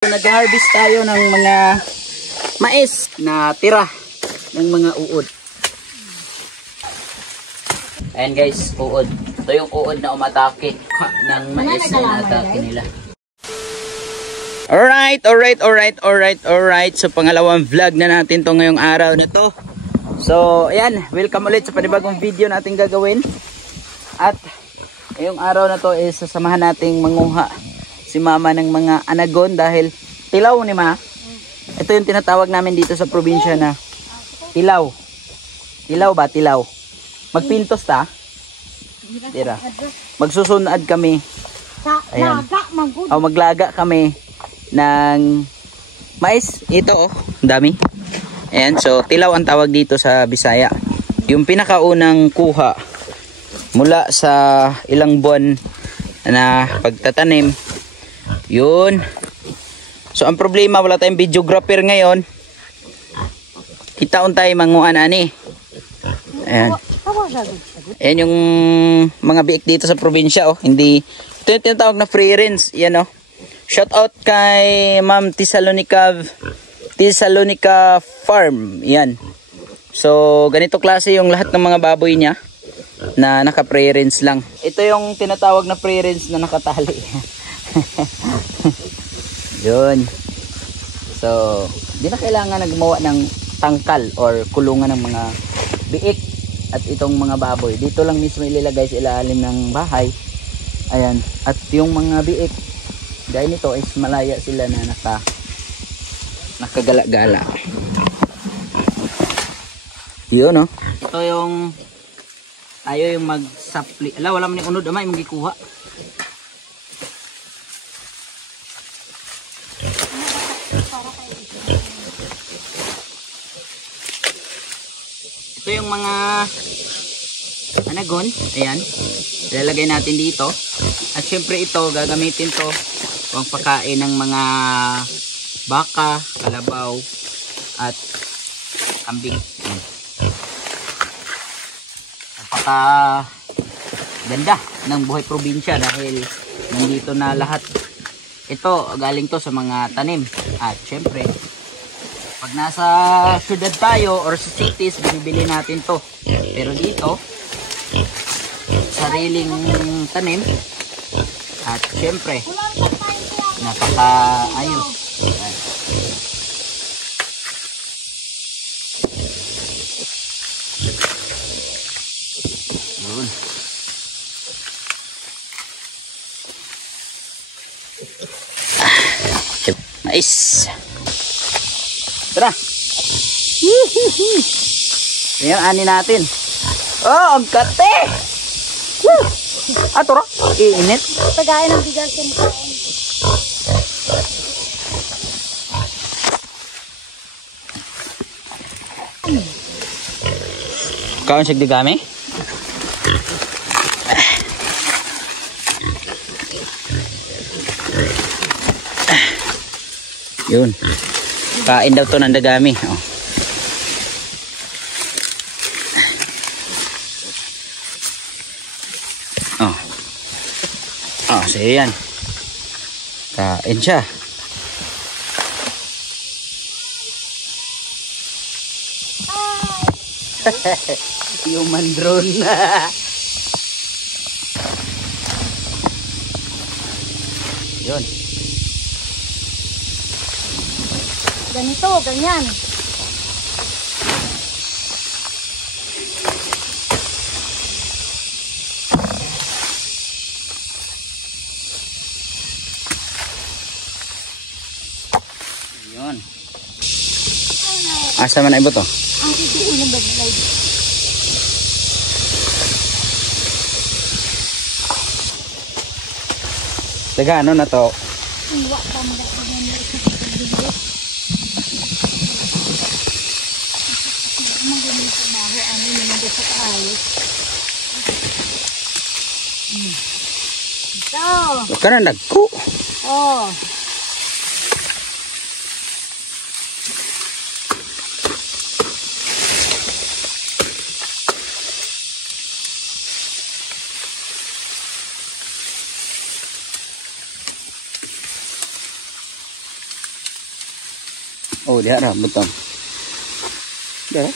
Nag-harvest tayo ng mga mais na tira ng mga uod. Ayan guys, uod. Ito yung uod na umatake ng mais na atake nila. Alright. So pangalawang vlog na natin to ngayong araw na to. So ayan, welcome ulit sa panibagong video natin gagawin. At ngayong araw na to is sasamahan nating manguha si mama ng mga anagon dahil tilaw ni ma. Ito yung tinatawag namin dito sa probinsya na tilaw. Tilaw ba? Tilaw. Magpintos ta? Tira. Magsusunod kami. Ayan. Maglaga kami ng mais. Ito oh, dami. Ayan, so tilaw ang tawag dito sa Bisaya. Yung pinakaunang kuha mula sa ilang buwan na pagtatanim. Yun. So ang problema, wala tayong videographer ngayon. Kitaon tayo manguan ani. Ayan. Ayan yung mga biik dito sa probinsya oh. Hindi, ito yung tinatawag na free range. Yan oh. Shout out kay Ma'am Thessalonica Farm. Yan. So ganito klase yung lahat ng mga baboy niya na naka free range lang. Ito yung tinatawag na free range na nakatali. Yun. So, di na kailangan gumawa ng tangkal or kulungan ng mga biik at itong mga baboy. Dito lang mismo ilalagay sa ilalim ng bahay. Ayan. At yung mga biik, dahil nito is malaya sila na nakagala-gala. Yun, no? Ito yung tayo yung mag-supply. Ala, wala man yung unod. Ama, yung magikuha. Ito yung mga anagon. Ayan. Ilalagay natin dito. At syempre ito, gagamitin to pang pagkain ng mga baka, kalabaw, at kambing. Napaka ganda ng buhay probinsya dahil nandito na lahat. Ito, galing to sa mga tanim. At syempre, pag nasa syudad tayo or sa cities, binibili natin to. Pero dito, sariling tanim. At syempre, napaka-ayos. Yun. Nice. Tara. Ayan, ani natin. Oh, ang kate. Ato ra. Iinit. Tagayin ng bigas yung kain. Kaon sig digami? Yun. Kain daw to ng dagami. Oh. Oh. Oh, so yan. Kain siya. Human drone. Yun. Ganito, ganyan. Yun. Asa man na ibo to? Ang titiin ng baglay. Taga ano na to? Iwa pa mga Ito. Karena nagko. Oh. Oh, diha ra butang. Diha.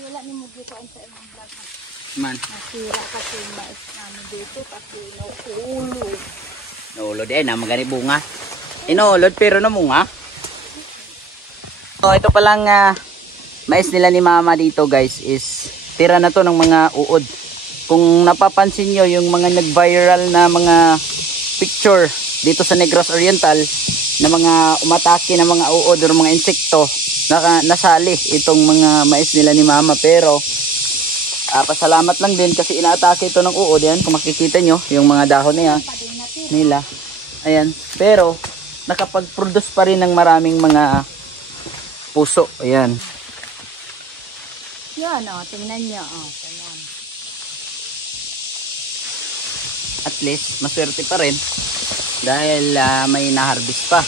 Wala ni mo dito ang sa imong vlog. Man. Nasira kasi yung mais namin dito kasi nauulo. Naulod na magani bunga. Inuulod pero namunga. So ito palang mais nila ni mama dito guys is tira na to ng mga uod. Kung napapansin nyo yung mga nag-viral na mga picture dito sa Negros Oriental na mga umatake na mga uod o mga insekto, nasali itong mga mais nila ni mama. Pero pasalamat lang din kasi inaatake ito ng uod. Yan, kung makikita nyo yung mga dahon nila. Ayan, pero nakapag-produce pa rin ng maraming mga puso. Ayan. Yan o, tingnan nyo. Tingnan. At least maswerte pa rin dahil may na-harvest pa.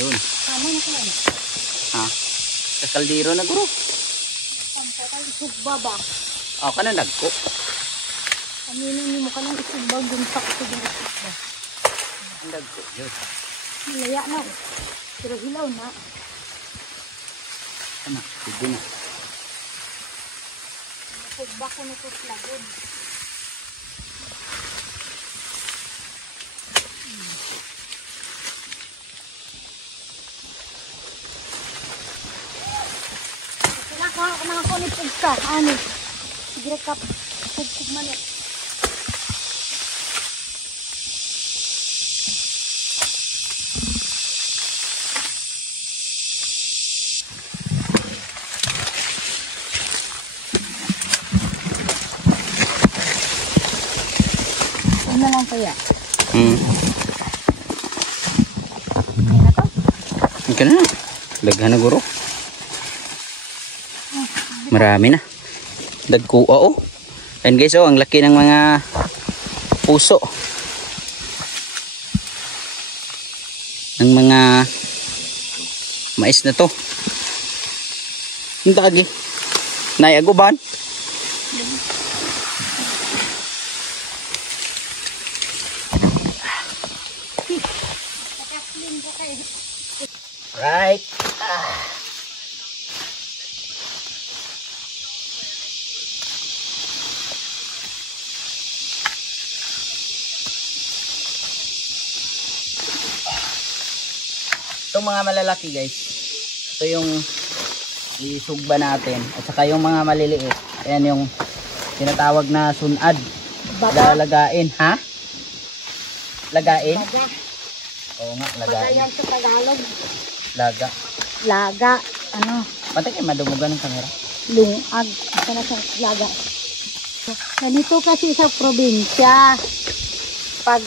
Yun. Tama na kayo. Ha? Sa kaldero na guro. Sampo kayo isugba ba? O, ka na nagko. Aminin mo ka ng isugba dun sa kusog ng isugba. Ang nagko. Yun. Malaya na. Pero hilaw na. Ano? Sige na. Isugba ko na ito slagod. Mga kunipog ka, ano? Sige ka, pugpug man eh. Ano na lang kaya? Ay na to? Ika na. Laghan na guro. Marami na. Dagkuo oh. Ayan guys oh, ang laki ng mga puso. Ng mga mais na to. Ang dagi. Nayaguban. Right. Itong mga malalaki guys, ito yung isugba natin at saka yung mga maliliit, ayan yung tinatawag na sunad. Lalagain, ha? Lagain? Laga. Oo nga, Laga lagain. yan sa Tagalog. Laga. Laga. Ano? Pati kayo madumugan ng kamera. Lungag. Ito na sa laga. Ganito kasi sa probinsya. Pag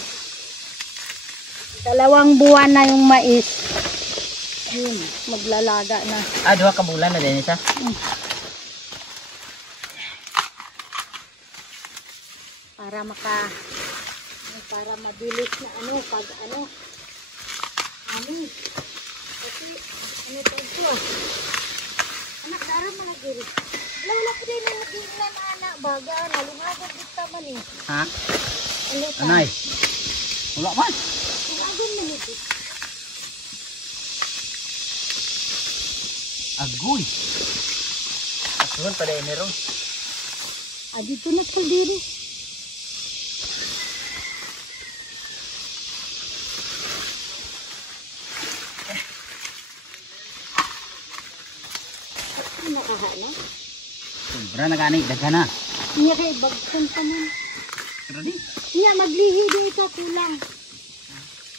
2 buwan na yung mais, yun, maglalaga na. 2 kabulan na din isa? Para para mabilis na ano, pag ano. Kasi, ano ito anak, darang mga giri. Wala ko din na naging na anak, baga, nalungagan dito man eh. Ha? Ano ta? Anay? Wala man. Lungagan man ito. Agoy. Asuhan pala yun meron. Dito na sa diri. Nakaha na. Sobra na gani, daghan na. Niya kay bagsan pa man. Pero di. Niya maglihi dito kulang.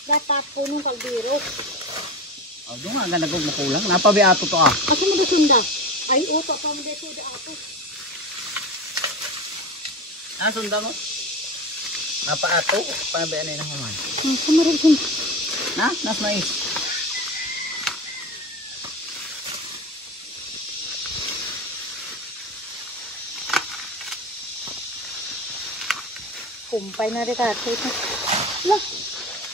Gatapo nung kaldero. O, doon nga nagog makulang. Napabiato to ah. Asa mo sunda? Ay, uto pa mo dito da ako. Ah, sunda mo? Napaato? Panabayaan na yun ang human. Asa mo rin sunda? Na? Nas mais. Kumpay na rin ka. Lah,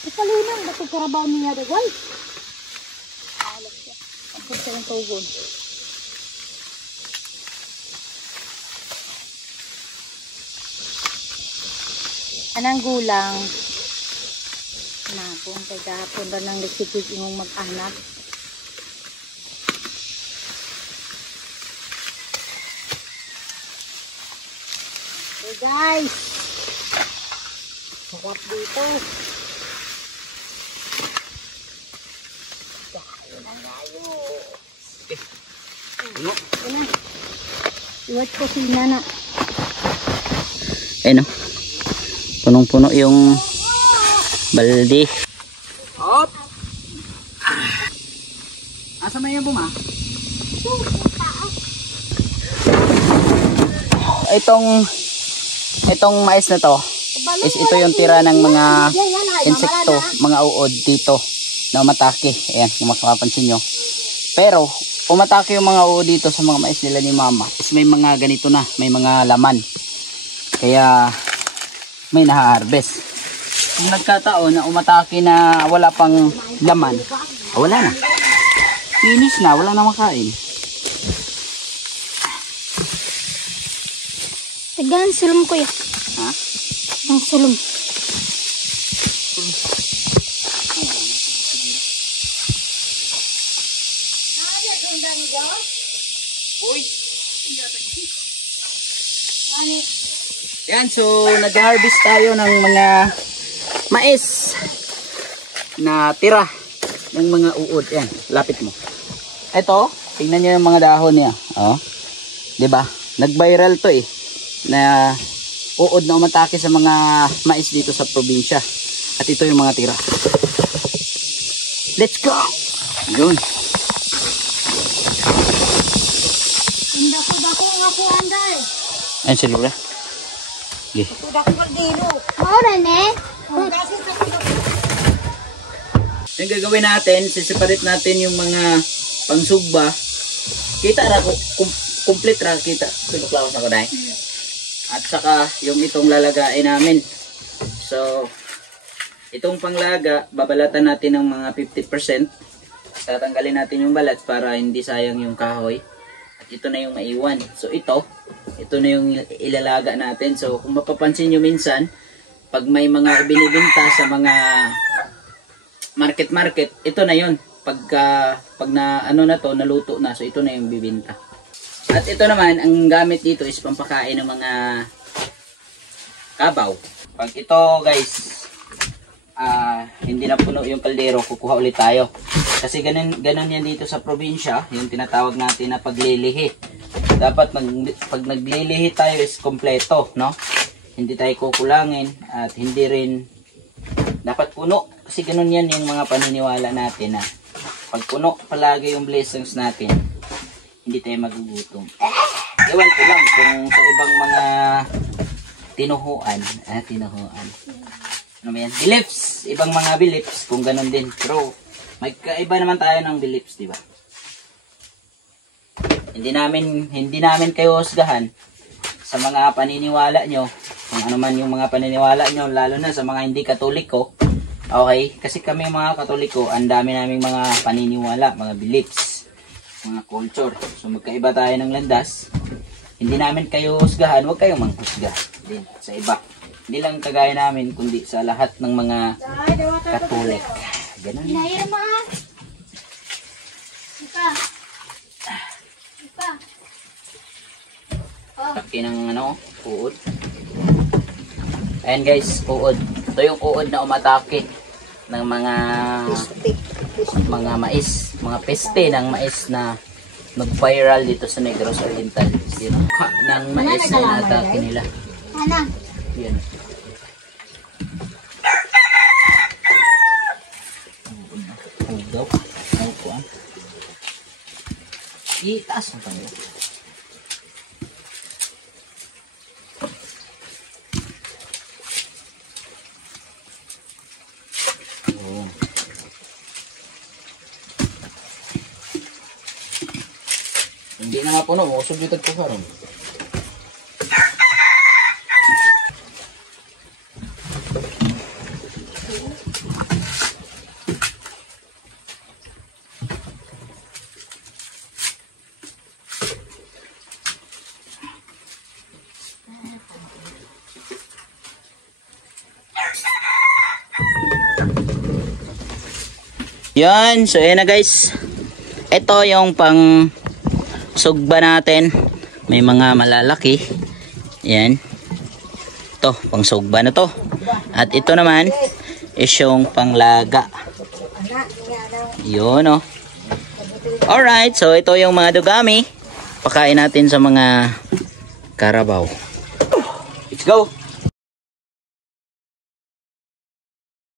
ipalinang. Ba't yung karabaw niya rin, guys? Tapos sa yung tugon. Anang gulang. Napon kay kahapon ra nang nagsikig imong mag-anak. Hey guys. Sarap dito. Kain na tayo. Ano? Ano? Iwat ko si Nana. Ayun o. Punong-puno yung balde. Hop! Asa may yabo ma? Itong mais na to is ito yung tira ng mga insekto, mga uod dito na umatake. Ayan, kung makapansin nyo. Pero umatake yung mga uod dito sa mga mais nila ni mama is may mga ganito na, may mga laman. Kaya may naha-harvest. Kung nagkataon na umatake na wala pang laman, wala na. Finish na, wala na makain. Tigan sulom ko ya. Ha? Ang sulom. Uy! Yan, so nag-harvest tayo ng mga mais na tira ng mga uod. Yan, lapit mo. Ito, tingnan nyo yung mga dahon niya. Oh. 'Di ba? Nag-viral to eh. Na uod na umatake sa mga mais dito sa probinsya. At ito yung mga tira. Let's go! Yun. Tinda ko ba ko nga ko anday? Ayun si Laura. Okay. Kuda ko dilo. Ora ne. Yung gagawin natin, sisiparit natin yung mga pangsugba. Kita na, complete ra kita. Tunuklawas ako dahil. At saka yung itong lalagain namin. So, itong panglaga, babalatan natin ng mga 50%. Tatanggalin natin yung balat para hindi sayang yung kahoy. At ito na yung maiwan. So ito na yung ilalaga natin. So kung mapapansin nyo minsan, pag may mga binibenta sa mga market, ito na yun. Pag na ano na to, naluto na. So ito na yung bibinta. At ito naman, ang gamit dito is pampakain ng mga kabaw. Pag ito guys, hindi na puno yung kaldero, kukuha ulit tayo. Kasi ganun yan dito sa probinsya, yung tinatawag natin na paglilihi. Dapat pag naglilihi tayo is kompleto, no? Hindi tayo kukulangin at hindi rin dapat puno. Kasi ganun yan yung mga paniniwala natin na pag puno palagi yung blessings natin, hindi tayo magugutom. Ewan ko lang kung sa ibang mga tinuhuan. Ano ba yan? Beliefs. Ibang mga beliefs kung ganun din. Pero may kaiba naman tayo ng beliefs, di ba? Hindi namin kayo husgahan sa mga paniniwala nyo. Kung ano man yung mga paniniwala nyo, lalo na sa mga hindi Katoliko. Okay? Kasi kami mga Katoliko, ang dami naming mga paniniwala, mga beliefs, mga culture. So magkaiba tayo ng landas. Hindi namin kayo husgahan, huwag kayong manghusga din sa iba. Hindi lang kagaya namin, kundi sa lahat ng mga Katolik. Ganun. Inaya mo ah. Ika. Laki ng uod. Ayan guys, uod. Ito yung uod na umatake ng mga mais. Mga peste ng mais na nag-viral dito sa Negros Oriental. Yung ng mais na inatake nila. Ana. Yan. Daw. Ay ko ah. Itaas mo pa nila. Oh. Hindi na mapuno. Usog dito ko karon. Yan, so ayan na guys. Ito yung pang sugba natin. May mga malalaki. Yan. Ito, pang sugba na to. At ito naman is yung panglaga. Yun oh. Alright, so ito yung mga dugami. Pakain natin sa mga karabaw. Let's go!